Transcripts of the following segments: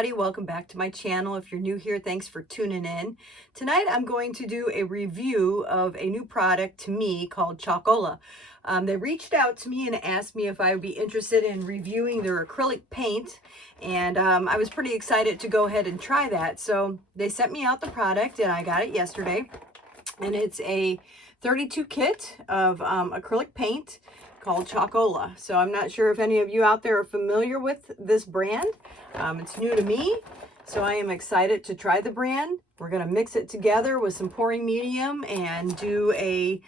everybody, welcome back to my channel. If you're new here, thanks for tuning in. Tonight I'm going to do a review of a new product to me called Chalkola. They reached out to me and asked me if I would be interested in reviewing their acrylic paint, and I was pretty excited to go ahead and try that. So they sent me out the product and I got it yesterday, and it's a 32 kit of acrylic paint called Chalkola. So I'm not sure if any of you out there are familiar with this brand. It's new to me, so I am excited to try the brand. We're going to mix it together with some pouring medium and do a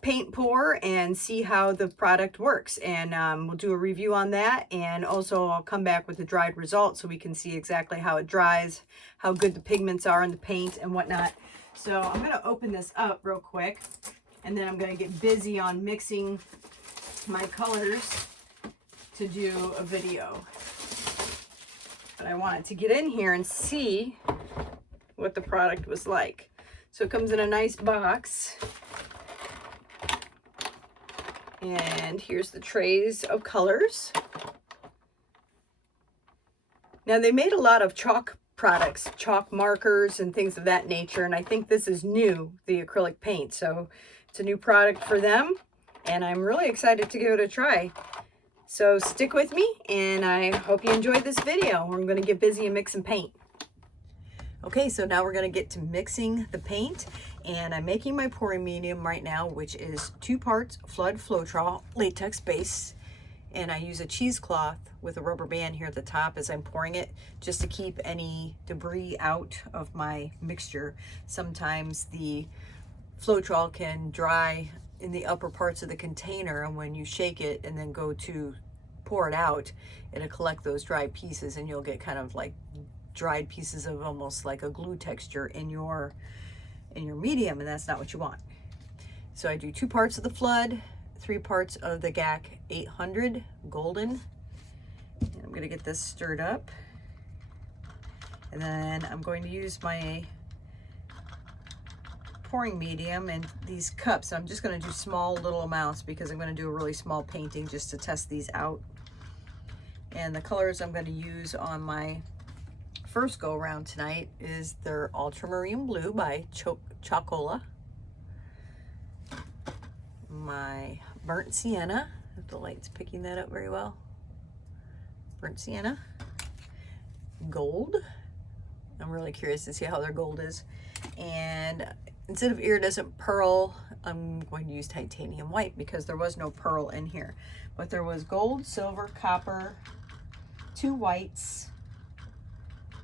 paint pour and see how the product works. And we'll do a review on that, and also I'll come back with the dried result so we can see exactly how it dries, how good the pigments are in the paint and whatnot. So I'm going to open this up real quick, and then I'm going to get busy on mixing my colors to do a video. But I wanted to get in here and see what the product was like. So it comes in a nice box. And here's the trays of colors. Now they made a lot of chalk products, chalk markers and things of that nature. And I think this is new, the acrylic paint. So it's a new product for them, and I'm really excited to give it a try. So stick with me, and I hope you enjoyed this video. We're going to get busy and mix some paint. Okay, so now we're going to get to mixing the paint, and I'm making my pouring medium right now, which is 2 parts Flood Floetrol latex base, and I use a cheesecloth with a rubber band here at the top as I'm pouring it, just to keep any debris out of my mixture. Sometimes the Floetrol can dry in the upper parts of the container, and when you shake it and then go to pour it out, it'll collect those dry pieces, and you'll get kind of like dried pieces of almost like a glue texture in your medium, and that's not what you want. So I do 2 parts of the Flood, 3 parts of the GAC 800 Golden, and I'm going to get this stirred up, and then I'm going to use my pouring medium and these cups. I'm just going to do small little amounts because I'm going to do a really small painting just to test these out. And the colors I'm going to use on my first go around tonight is their Ultramarine Blue by Chalkola, my Burnt Sienna, if the light's picking that up very well, Burnt Sienna, Gold. I'm really curious to see how their gold is. And instead of iridescent pearl, I'm going to use titanium white because there was no pearl in here. But there was gold, silver, copper, 2 whites,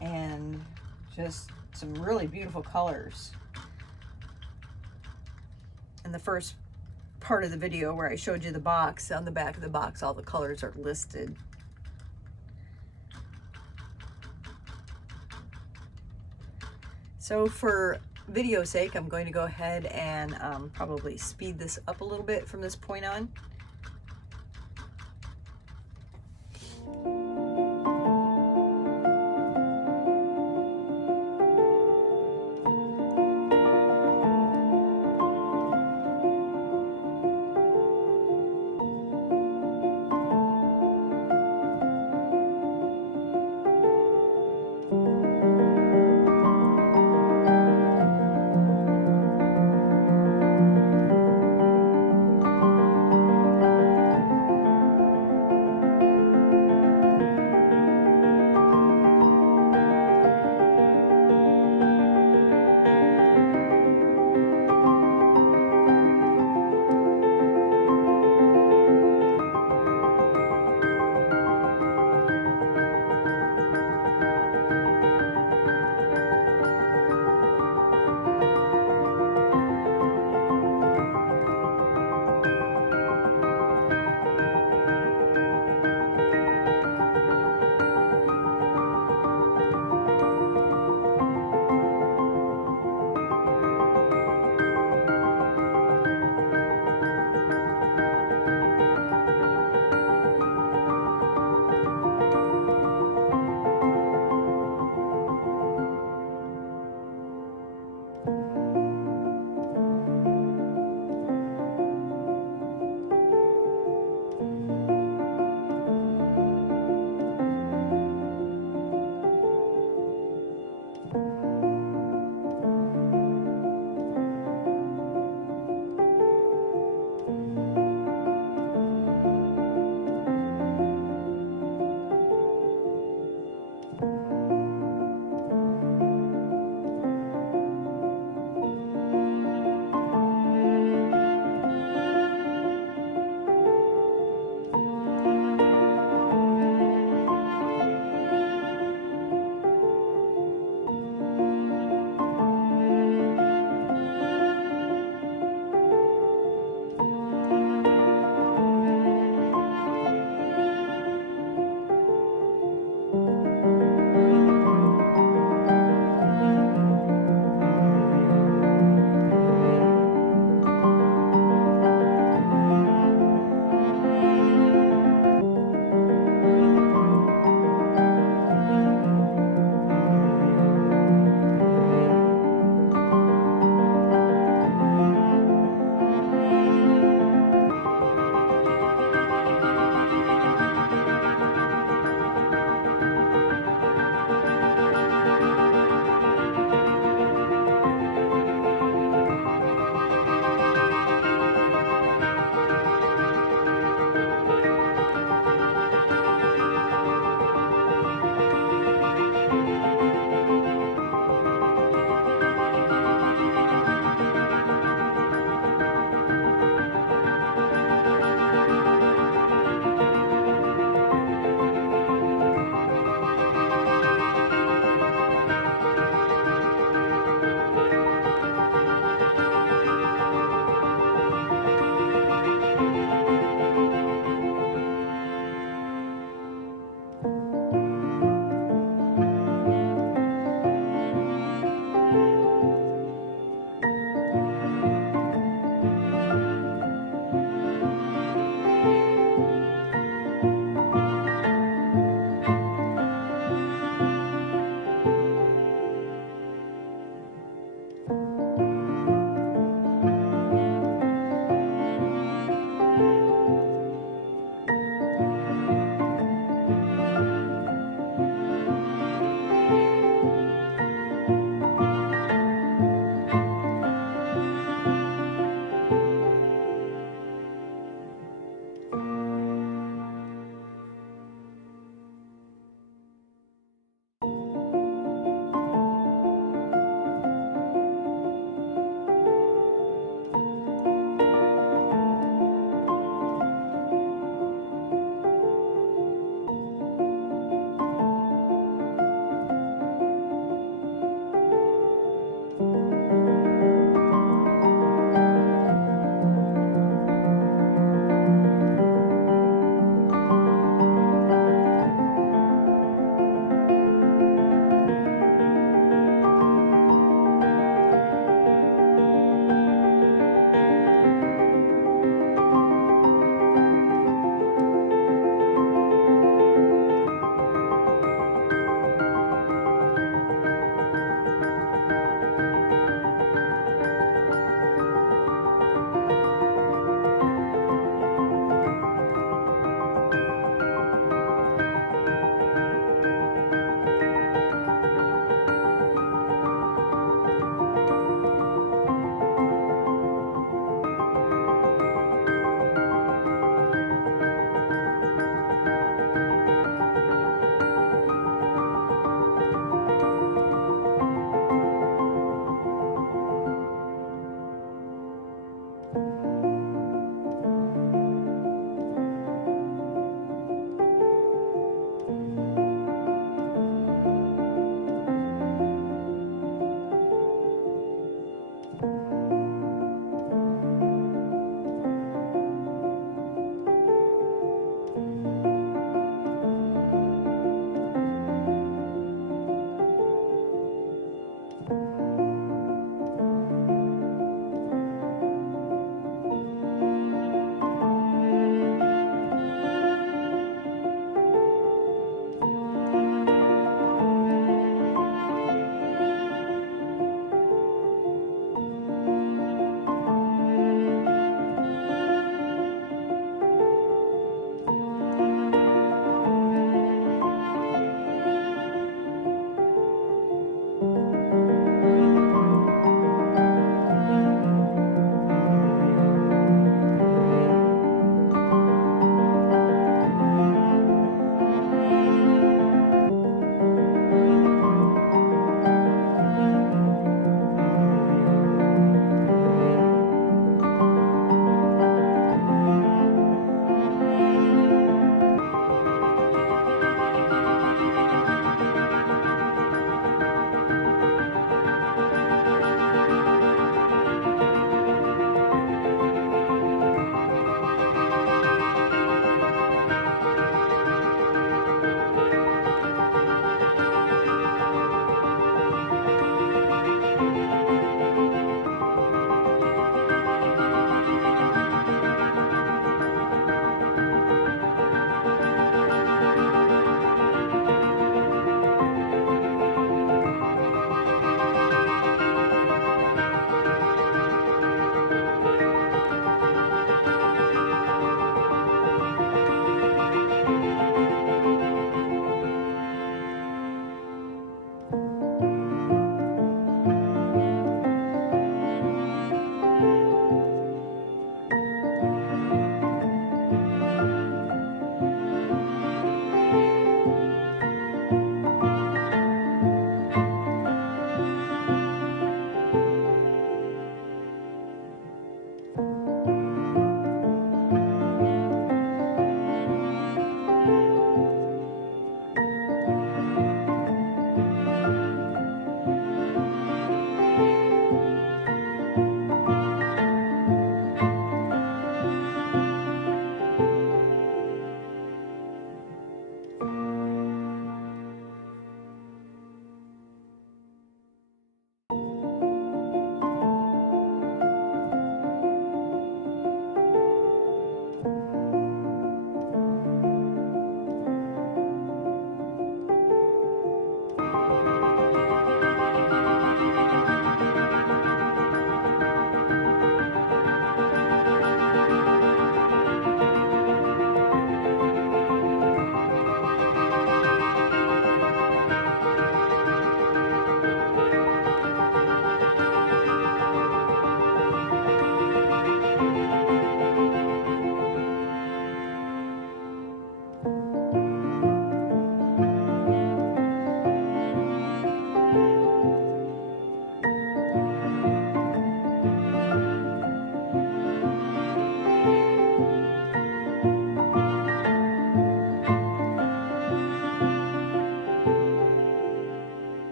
and just some really beautiful colors. In the first part of the video where I showed you the box, on the back of the box, all the colors are listed. So for video sake, I'm going to go ahead and probably speed this up a little bit from this point on.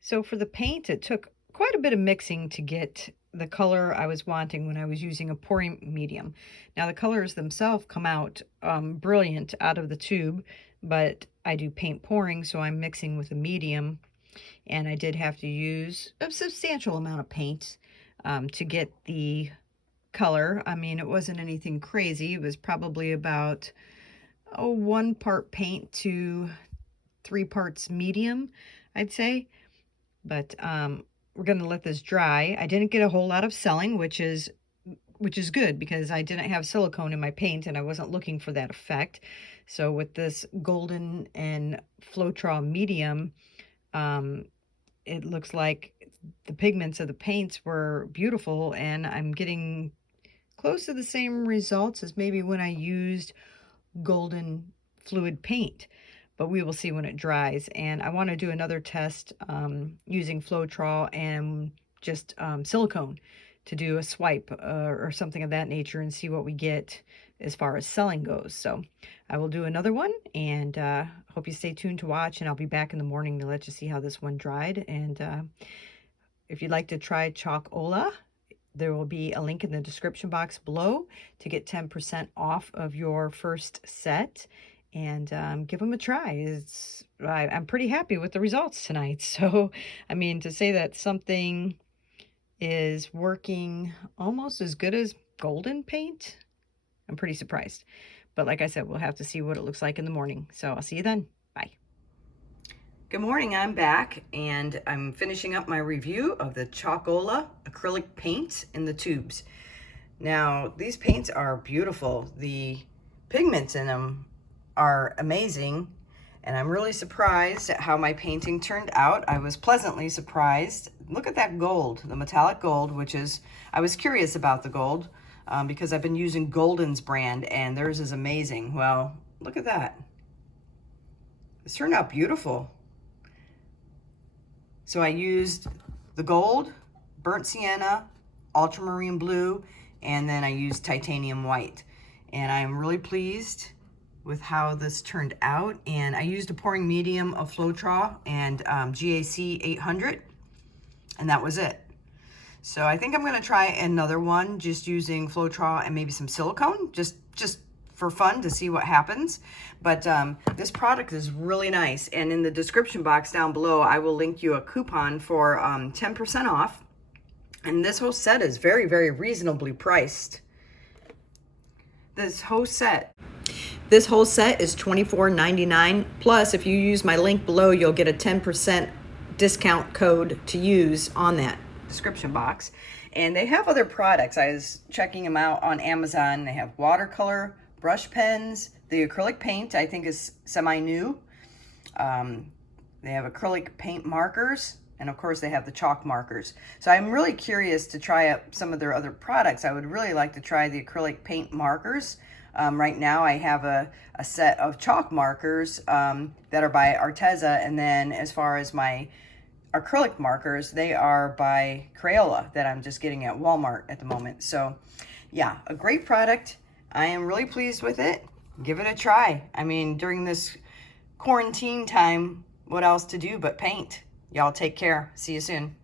So for the paint, it took quite a bit of mixing to get the color I was wanting when I was using a pouring medium. Now the colors themselves come out brilliant out of the tube, but I do paint pouring, so I'm mixing with a medium, and I did have to use a substantial amount of paint to get the color. I mean, it wasn't anything crazy. It was probably about 1 part paint to 3 parts medium, I'd say. But we're going to let this dry. I didn't get a whole lot of selling, which is good because I didn't have silicone in my paint and I wasn't looking for that effect. So with this golden and Floetrol medium, it looks like the pigments of the paints were beautiful, and I'm getting close to the same results as maybe when I used golden fluid paint. but we will see when it dries. And I want to do another test using Floetrol and just silicone to do a swipe or something of that nature and see what we get as far as selling goes. So I will do another one, and hope you stay tuned to watch, and I'll be back in the morning to let you see how this one dried. And if you'd like to try Chalkola, there will be a link in the description box below to get 10% off of your first set, and give them a try. I'm pretty happy with the results tonight. So, I mean, to say that something is working almost as good as golden paint, I'm pretty surprised. But like I said, we'll have to see what it looks like in the morning. So I'll see you then. Bye. Good morning, I'm back, and I'm finishing up my review of the Chalkola acrylic paint in the tubes. Now, these paints are beautiful. The pigments in them are amazing, and I'm really surprised at how my painting turned out. I was pleasantly surprised. Look at that gold, the metallic gold, which is, I was curious about the gold because I've been using Golden's brand, and theirs is amazing. Well, look at that. It's turned out beautiful. So I used the gold, burnt sienna, ultramarine blue, and then I used titanium white. And I'm really pleased with how this turned out. And I used a pouring medium of Floetrol and GAC 800, and that was it. So I think I'm gonna try another one just using Floetrol and maybe some silicone, just for fun to see what happens. But this product is really nice, and in the description box down below I will link you a coupon for 10% off, and this whole set is very, very reasonably priced. This whole set is $24.99, plus if you use my link below you'll get a 10% discount code to use on that description box. And they have other products. I was checking them out on Amazon. They have watercolor brush pens, the acrylic paint I think is semi-new. They have acrylic paint markers, and of course they have the chalk markers. So I'm really curious to try out some of their other products. I would really like to try the acrylic paint markers. Right now I have a set of chalk markers that are by Arteza, and then as far as my acrylic markers, they are by Crayola that I'm just getting at Walmart at the moment. So yeah, a great product. I am really pleased with it. Give it a try. I mean, during this quarantine time, what else to do but paint? Y'all take care. See you soon.